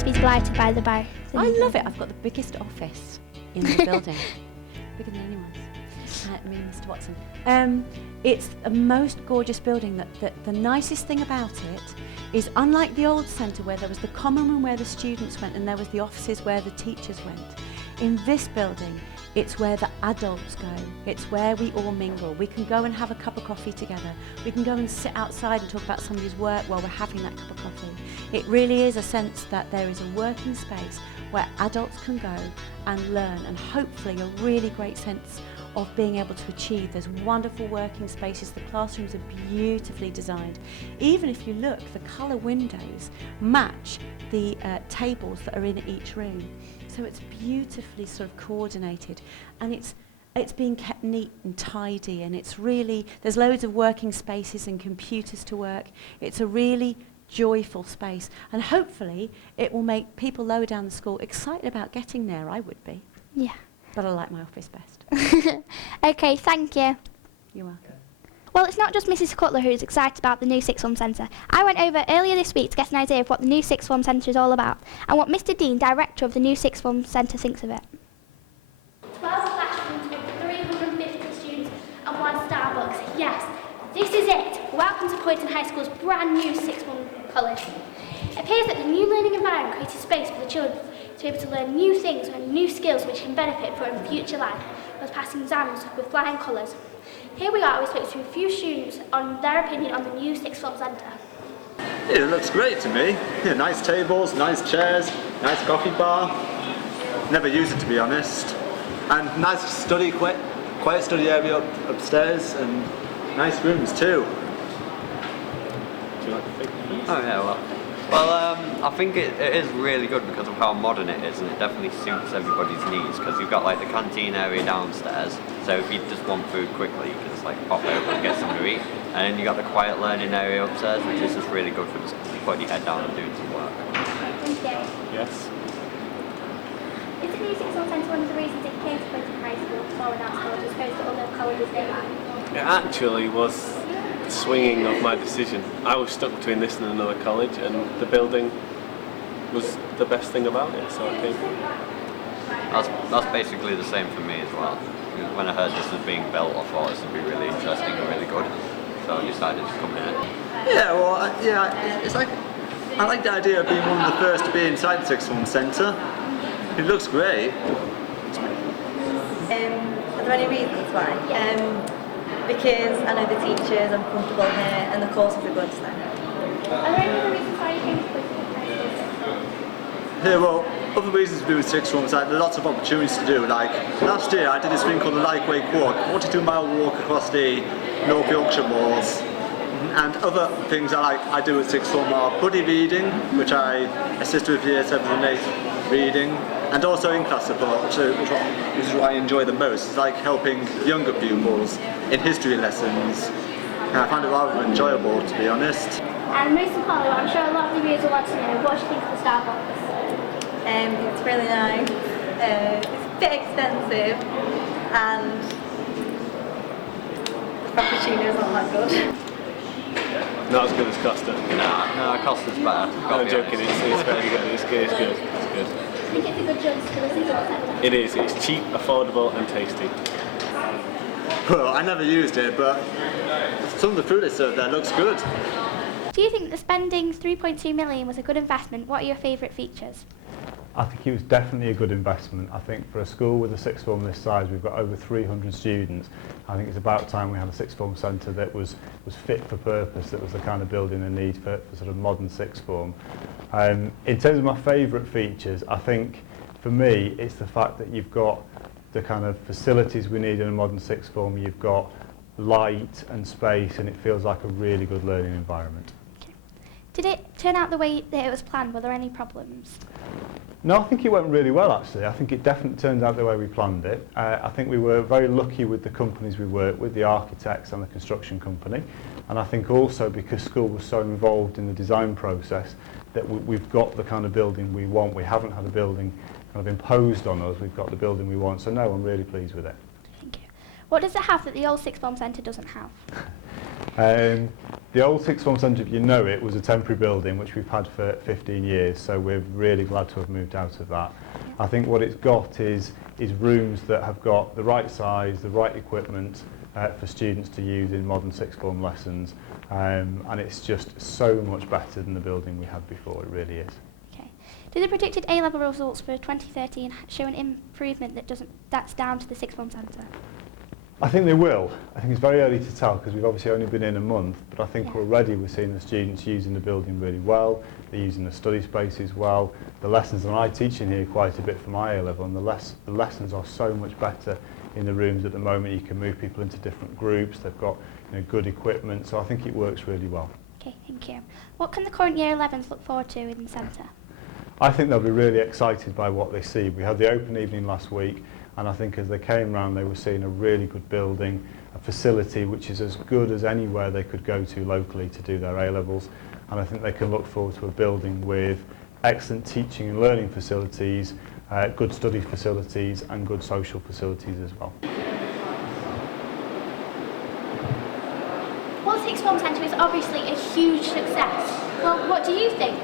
must be delighted by the bar. I love it. I've got the biggest office in the building, bigger than anyone's. Me and Mr. Watson. It's the most gorgeous building. The nicest thing about it is, unlike the old centre where there was the common room where the students went and there was the offices where the teachers went, in this building it's where the adults go. It's where we all mingle. We can go and have a cup of coffee together. We can go and sit outside and talk about somebody's work while we're having that cup of coffee. It really is a sense that there is a working space where adults can go and learn, and hopefully a really great sense of being able to achieve. There's wonderful working spaces. The classrooms are beautifully designed. Even if you look, the colour windows match the tables that are in each room. So it's beautifully sort of coordinated, and it's being kept neat and tidy, and it's really, there's loads of working spaces and computers to work. It's a really joyful space, and hopefully it will make people lower down the school excited about getting there. I would be. Yeah. But I like my office best. Okay, thank you. You're welcome. Well, it's not just Mrs. Cutler who's excited about the new Sixth Form Centre. I went over earlier this week to get an idea of what the new Sixth Form Centre is all about and what Mr. Dean, Director of the new Sixth Form Centre, thinks of it. 12 classrooms with 350 students and one Starbucks. Yes, this is it. Welcome to Poynton High School's brand new Sixth Form College. It appears that the new learning environment creates a space for the children to be able to learn new things and new skills which can benefit for a future life, whilst passing exams with flying colours. Here we are, we spoke to a few students on their opinion on the new Sixth Form Centre. Yeah, it looks great to me. Yeah, nice tables, nice chairs, nice coffee bar. Never used it, to be honest. And nice study, quiet study area upstairs, and nice rooms too. Do you like the fig? Oh yeah, well, I think it is really good because of how modern it is, and it definitely suits everybody's needs, because you've got like the canteen area downstairs, so if you just want food quickly you can just like pop over and get something to eat, and then you got the quiet learning area upstairs, which is just really good for just putting your head down and doing some work. Thank you. Yes. Is the new Sixth Form Centre one of the reasons that you came to Poynton High School for an arts college as opposed to other colleges nearby? It actually was the swinging of my decision. I was stuck between this and another college, and the building was the best thing about it, so I came. That's basically the same for me as well. When I heard this was being built, I thought this would be really interesting and really good, so I decided to come here. Yeah, well, it's like, I like the idea of being one of the first to be inside the Sixth Form Centre. It looks great. Are there any reasons why? Because I know the teachers, I'm comfortable here, and the courses are good. So. Are there any other reasons why you came to Poynton High School? Yeah, well, other reasons to do with Sixth Form is like lots of opportunities to do. Like last year I did this thing called the Lightweight Walk, 42-mile walk across the North Yorkshire moors. And other things I do at Sixth Form are buddy reading, which I assist with year 7 and 8 reading, and also in-class support, which is what I enjoy the most. It's like helping younger pupils in history lessons. And I find it rather enjoyable, to be honest. And most importantly, I'm sure a lot of the viewers will want to know, what do you think of the Starbucks? It's really nice. It's a bit expensive, and the frappuccino is not that good. Not as good as Costa. No, Costa's better. I'm joking, it's very good, it's good. I think it's a good choice for the Sixth Form Centre. It is, it's cheap, affordable and tasty. Well, I never used it, but some of the food they serve there looks good. Do you think that spending £3.2 million was a good investment? What are your favourite features? I think it was definitely a good investment. I think for a school with a sixth form this size, we've got over 300 students. I think it's about time we had a sixth form centre that was fit for purpose, that was the kind of building a need for sort of modern sixth form. In terms of my favourite features, I think for me it's the fact that you've got the kind of facilities we need in a modern sixth form. You've got light and space, and it feels like a really good learning environment. Okay. Did it turn out the way that it was planned? Were there any problems? No, I think it went really well actually. I think it definitely turned out the way we planned it. I think we were very lucky with the companies we worked with, the architects and the construction company. And I think also because school was so involved in the design process that we've got the kind of building we want. We haven't had a building kind of imposed on us. We've got the building we want. So no, I'm really pleased with it. Thank you. What does it have that the old sixth form centre doesn't have? The old Sixth Form Centre, if you know it, was a temporary building which we've had for 15 years, so we're really glad to have moved out of that. I think what it's got is rooms that have got the right size, the right equipment for students to use in modern Sixth Form lessons, and it's just so much better than the building we had before, it really is. Okay. Do the predicted A-level results for 2013 show an improvement that's down to the Sixth Form Centre? I think they will. I think it's very early to tell because we've obviously only been in a month, but I think already we're seeing the students using the building really well, they're using the study spaces well. The lessons, and I teach in here quite a bit for my A-level, and the lessons are so much better in the rooms at the moment. You can move people into different groups, they've got good equipment, so I think it works really well. Okay, thank you. What can the current Year 11s look forward to in the centre? I think they'll be really excited by what they see. We had the open evening last week, and I think as they came round they were seeing a really good building, a facility which is as good as anywhere they could go to locally to do their A-levels, and I think they can look forward to a building with excellent teaching and learning facilities, good study facilities and good social facilities as well. Well, Sixth Form Centre is obviously a huge success. Well, what do you think?